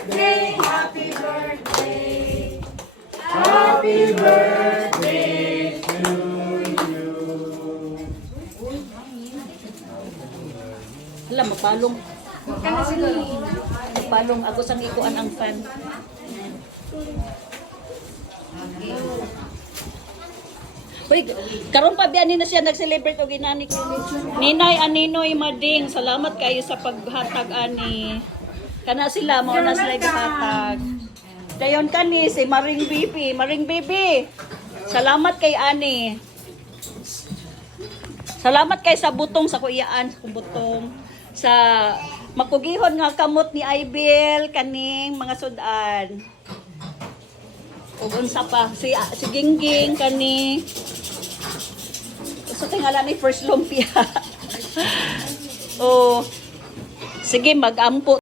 birthday, happy birthday. Happy birthday to you. Alam, mapalong. Mapalong ako sang ikuan ang fan. Uy, karon pa biyan na siya nag-celebrate og ginani ko. Ninay Aninoy Mading, salamat kayo sa paghatag ani. Kana sila mao na sila gihatag. Dayon kani si Maring Bibi, Maring Bibi. Salamat kay ani. Salamat kay sa butong sa kuyaan, sa butong sa makugihon nga kamot ni Aibel kaning mga sudan. Ug unsa pa si Gingging kani. Sa tingala ni First Lumpia. Oh. Sige, mag-ampo